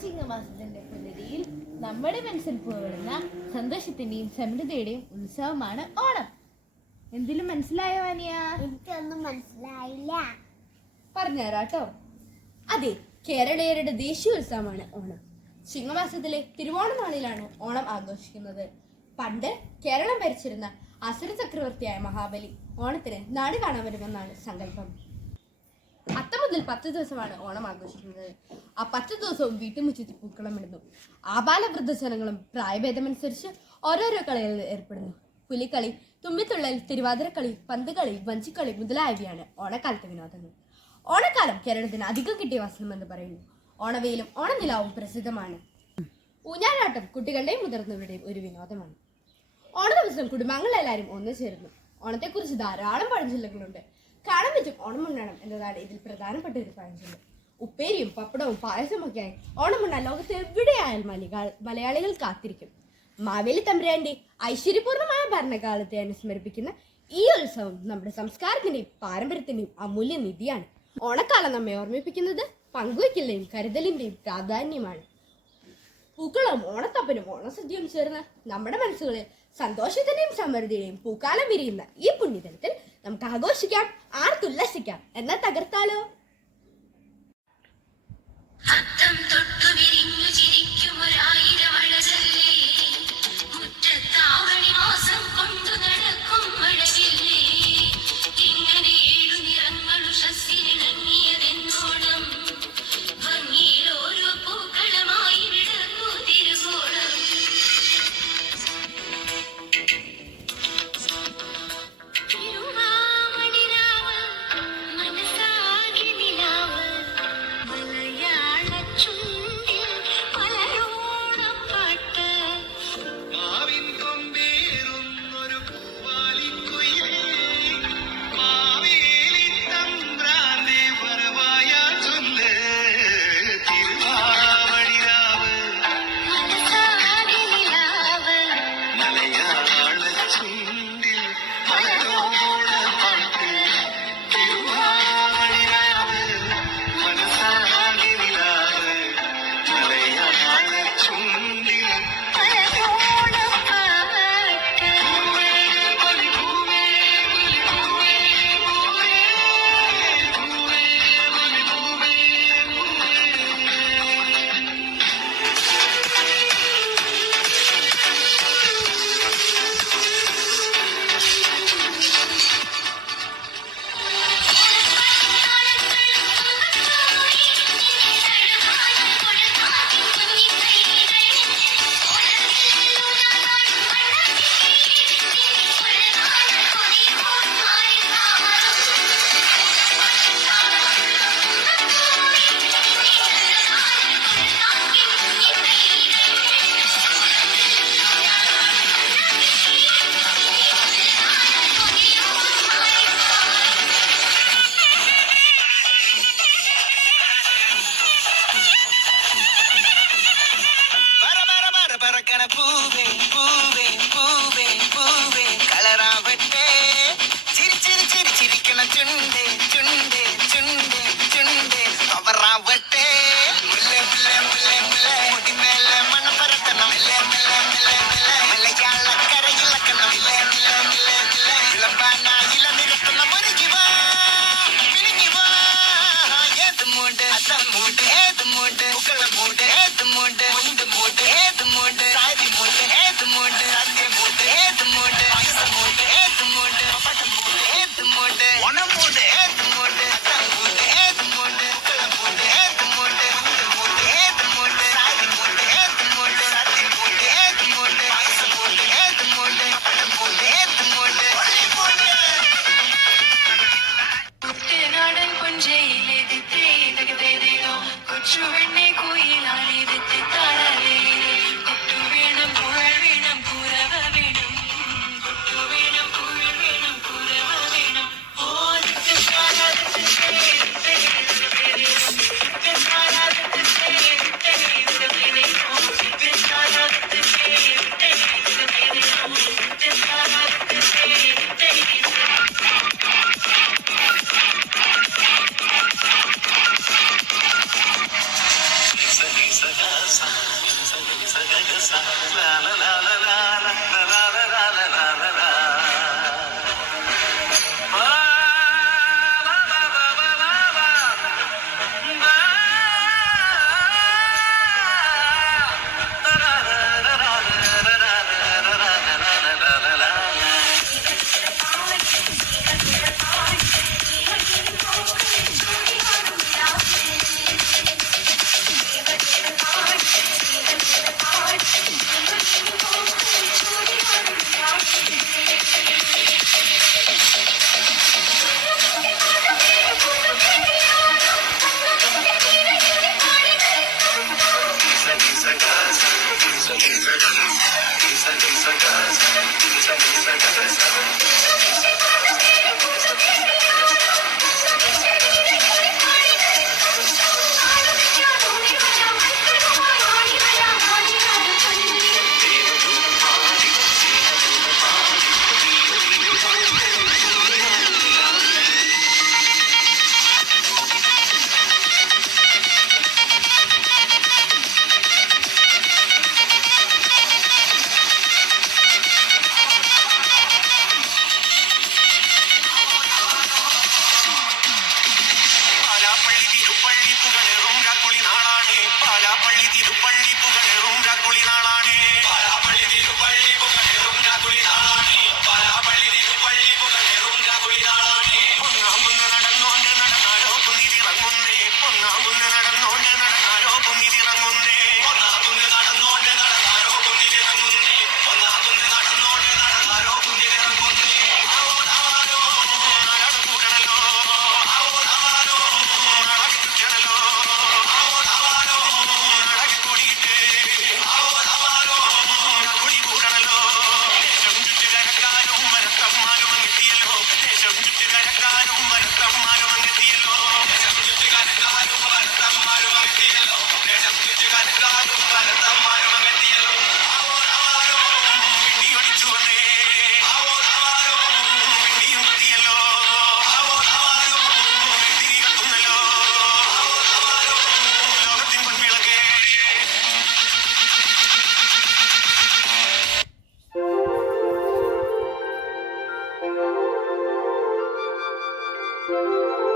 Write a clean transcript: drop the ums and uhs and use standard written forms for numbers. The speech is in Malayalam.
ചിങ്ങമാസത്തിന്റെ പുലരിയിൽ നമ്മുടെ മനസ്സിൽ പോകടുന്ന സന്തോഷത്തിന്റെയും സമൃദ്ധിയുടെയും ഉത്സവമാണ് ഓണം. എന്തിലും മനസ്സിലായോ അനിയ? എനിക്കൊന്നും മനസ്സിലായില്ല. പറഞ്ഞുതരാട്ടോ. അതെ, കേരളീയരുടെ ദേശീയോത്സവമാണ് ഓണം. ചിങ്ങമാസത്തിലെ തിരുവോണ നാളിലാണ് ഓണം ആഘോഷിക്കുന്നത്. പണ്ട് കേരളം ഭരിച്ചിരുന്ന അസുര ചക്രവർത്തിയായ മഹാബലി ഓണത്തിന് നാട് കാണാൻ വരുമെന്നാണ് സങ്കല്പം. അത്തം മുതൽ 10 ദിവസമാണ് ഓണം ആഘോഷിക്കുന്നത്. ആ 10 ദിവസവും വീട്ടുമുറ്റത്തിൽ പൂക്കളമിടുന്നു. ആബാലവൃദ്ധജനങ്ങളും പ്രായഭേദമനുസരിച്ച് ഓരോരോ കളികളിൽ ഏർപ്പെടുന്നു. പുലിക്കളി, തുമ്പിത്തുള്ളൽ, തിരുവാതിരക്കളി, പന്തുകളി, വഞ്ചിക്കളി മുതലായവയാണ് ഓണക്കാലത്തെ വിനോദങ്ങൾ. ഓണക്കാലം കേരളത്തിന് അധികം കിട്ടിയ വസന്തം എന്ന് പറയുന്നു. ഓണവെയിലും ഓണനിലാവും പ്രസിദ്ധമാണ്. ഊഞ്ഞാലാട്ടം കുട്ടികളുടെയും മുതിർന്നവരുടെയും ഒരു വിനോദമാണ്. ഓണ ദിവസം കുടുംബാംഗങ്ങളെല്ലാവരും ഒന്നു ചേരുന്നു. ഓണത്തെക്കുറിച്ച് ധാരാളം പഴഞ്ചൊല്ലുകളുണ്ട്. കാണം വെച്ചും ഓണം ഉണ്ണണം എന്നതാണ് ഇതിൽ പ്രധാനപ്പെട്ട ഒരു പഴഞ്ചൊല്ല്. ഉപ്പേരിയും പപ്പടവും പായസമൊക്കെയായി ഓണമുണ്ണാൻ ലോകത്ത് എവിടെയായാലും മലയാളികൾ കാത്തിരിക്കും. മാവേലി തമ്പുരാന്റെ ഐശ്വര്യപൂർണമായ ഭരണകാലത്തെ അനുസ്മരിപ്പിക്കുന്ന ഈ ഉത്സവം നമ്മുടെ സംസ്കാരത്തിന്റെയും പാരമ്പര്യത്തിന്റെയും അമൂല്യ നിധിയാണ്. ഓണക്കാലം നമ്മെ ഓർമ്മിപ്പിക്കുന്നത് പങ്കുവയ്ക്കലിന്റെയും കരുതലിന്റെയും പ്രാധാന്യമാണ്. പൂക്കളവും ഓണത്തപ്പനും ഓണസദ്യയും ചേർന്ന് നമ്മുടെ മനസ്സുകളിൽ സന്തോഷത്തിന്റെയും സമൃദ്ധിയുടെയും പൂക്കാലം വിരിയുന്ന ഈ പുണ്യദിനത്തിൽ നമുക്ക് ആഘോഷിക്കാം, ആർത്തുല്ലസിക്കാം. എന്നാൽ തകർത്താലോ? മലയാള ആ